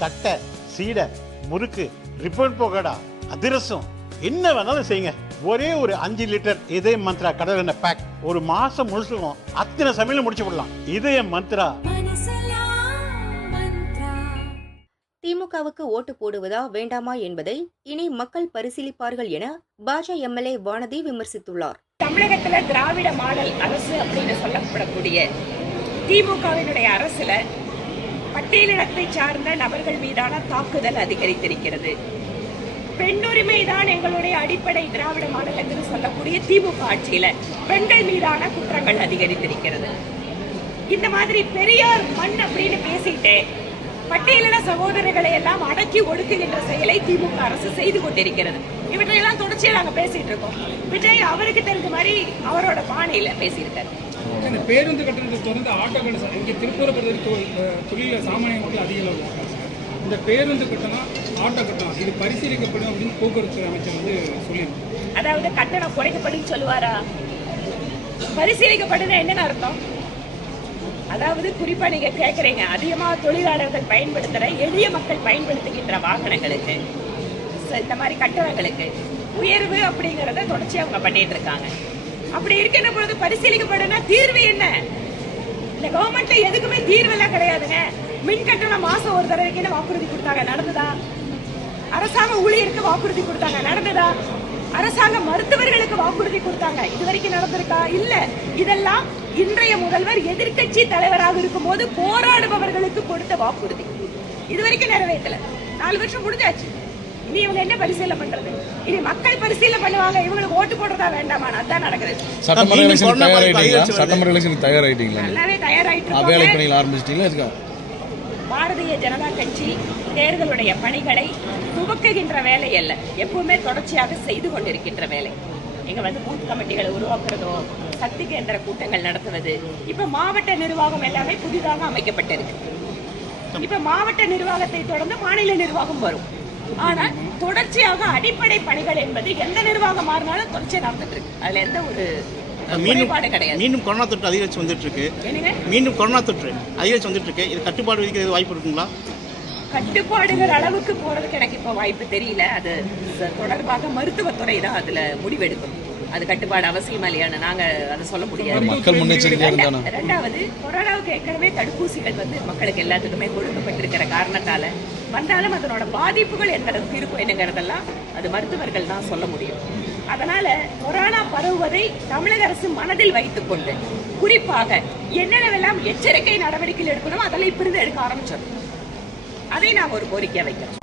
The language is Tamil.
தட்டை சீடை முறுக்கு ரிப்பன் பகோடா அதிரசம் என்ன வேணாலும் செய்யுங்க. ஒரே ஒரு அஞ்சு லிட்டர் இதய மந்த்ரா கடல் எண்ணெய் பேக் ஒரு மாசம் முழுசுக்கும் அத்தனை சமையலும் முடிச்சு விடலாம். இதய மந்த்ரா. திமுகவுக்கு ஓட்டு போடுவதா வேண்டாமா என்பதை இனி மக்கள் பரிசீலிப்பார்கள் என பாஜ எம்எல்ஏ வானதி விமர்சித்துள்ளார். தமிழகத்துல திராவிட மாடல் அரசு அப்படின்னு சொல்லப்படக்கூடிய திமுகவினுடைய அரசுல பட்டியலிடத்தை சார்ந்த நபர்கள் மீதான தாக்குதல் அதிகரித்திருக்கிறது. பெண்ணுரிமை தான் எங்களுடைய அடிப்படை திராவிட மாடல் என்று சொல்லக்கூடிய திமுக ஆட்சியில பெண்கள் மீதான குற்றங்கள் அதிகரித்திருக்கிறது. இந்த மாதிரி பெரியார் மண் அப்படின்னு பேசிட்டு பட்டியலின சகோதரர்களை எல்லாம் அடக்கி ஒடுக்குகின்ற செயலை திமுக அரசு செய்து கொண்டிருக்கிறது. இவற்றையெல்லாம் தொடர்ச்சியா நாங்கள் பேசிட்டு இருக்கோம். விஜய் அவருக்கு தெரிஞ்ச மாதிரி அவரோட பாணியில பேசியிருக்காரு. இந்த பேருந்து கட்டணத்தை தொடர்ந்து ஆட்டோக்கள் சார் இங்கே திருப்பூரை பொறுத்த தொழில சாமானிய மக்கள் அதிக அளவு இந்த பேருந்து கட்டணம் ஆட்டோ கட்டணம் இது பரிசீலிக்கப்படும் அப்படின்னு போக்குவரத்து அமைச்சர் வந்து சொல்லியிருக்கோம் அதாவது கட்டணம் குறைக்கப்படும் சொல்லுவாரா? பரிசீலிக்கப்படுது என்னென்ன அர்த்தம்? அதாவது குறிப்பா நீங்க கேக்குறீங்க அதிகமா தொழிலாளர்கள் பயன்படுத்துற எளிய மக்கள் பயன்படுத்துகின்ற வாகனங்களுக்கு இந்த மாதிரி கட்டணங்களுக்கு உயர்வு அப்படிங்கறத தொடர்ச்சி அவங்க பண்ணிட்டு இருக்காங்க. அப்படி இருக்கின்ற பொழுது பரிசீலிக்கப்படுனா தீர்வு என்ன? இந்த கவர்மெண்ட்ல எதுக்குமே தீர்வு எல்லாம் கிடையாதுங்க. மின் கட்டணம் மாசம் ஒரு தடவைக்கு வாக்குறுதி கொடுத்தாங்க? நடந்ததா? அரசாங்க ஊழியருக்கு வாக்குறுதி கொடுத்தாங்க? நடந்ததா? அரசாங்க மருத்துவர்களுக்கு வாக்குறுதி கொடுத்தாங்க? இது வரைக்கும் நடந்திருக்கா? இல்ல. இதெல்லாம் இன்றைய முதல்வர் எதிர்க்கட்சி தலைவராக இருக்கும்போது போராடுபவர்களுக்கு கொடுத்த வாக்குறுதி. இது வரைக்கும் நிறைவேற்றல. நாலு வருஷம் முடிஞ்சாச்சு. இனி இவங்க என்ன பரிசீலனை பண்றது? இனி மக்கள் பரிசீலனை பண்ணுவாங்க இவங்களுக்கு ஓட்டு போடுறதா வேண்டாமா? அதான் நடக்குது சட்டமன்ற எலெக்ஷன் தயாராயிட்டீங்களா? நல்லாவே தயாராயிட்டு வேலை. பணியில் ஆரம்பிச்சிட்டீங்களா? பாரதிய ஜனதா கட்சி தேர்தலுடைய பணிகளை துவக்குகின்ற வேலை அல்ல. எப்பவுமே தொடர்ச்சியாக செய்து கொண்டிருக்கின்ற வேலை. இங்க வந்து பூத் கமிட்டிகளை உருவாக்குறதோ சக்தி கேந்திர கூட்டங்கள் நடத்துவது இப்ப மாவட்ட நிர்வாகம் எல்லாமே புதிதாக அமைக்கப்பட்டிருக்கு. இப்ப மாவட்ட நிர்வாகத்தை தொடர்ந்து மாநில நிர்வாகம் வரும். ஆனா தொடர்ச்சியாக அடிப்படை பணிகள் என்பது எந்த நிர்வாகம் மாறினாலும் தொடர்ச்சியா நடந்துட்டு இருக்கு. அதுல எந்த ஒரு கிடையாது. மீண்டும் கொரோனா தொற்று அதிகரிச்சு வந்துட்டு இருக்கு. மீண்டும் கொரோனா தொற்று அதிகரிச்சு வந்துட்டு இருக்கு. இது கட்டுப்பாடு விதிக்கிறது வாய்ப்பு இருக்குங்களா? கட்டுப்பாடுகிற அளவுக்கு போறதுக்கு எனக்கு இப்ப வாய்ப்பு தெரியல. அது தொடர்பாக மருத்துவத்துறை தான் அதுல முடிவெடுக்கும் அது கட்டுப்பாடு அவசியமா இல்லையான்னு நாங்க அதை சொல்ல முடியாது. மக்கள் இருந்தானா? ரெண்டாவது கொரோனாவுக்கு ஏற்கனவே தடுப்பூசிகள் வந்து மக்களுக்கு எல்லாத்துக்குமே கொடுக்கப்பட்டிருக்கிற காரணத்தால வந்தாலும் அதனோட பாதிப்புகள் எந்த அளவுக்கு இருக்கும் என்னங்கிறதெல்லாம் அது மருத்துவர்கள் தான் சொல்ல முடியும். அதனால கொரோனா பரவுவதை தமிழக அரசு மனதில் வைத்துக் கொண்டு குறிப்பாக என்னென்னவெல்லாம் எச்சரிக்கை நடவடிக்கைகள் எடுக்கணும் அதெல்லாம் இப்ப இருந்து எடுக்க ஆரம்பிச்சிடும் அதை நாங்க ஒரு கோரிக்கையா வைக்கிறோம்.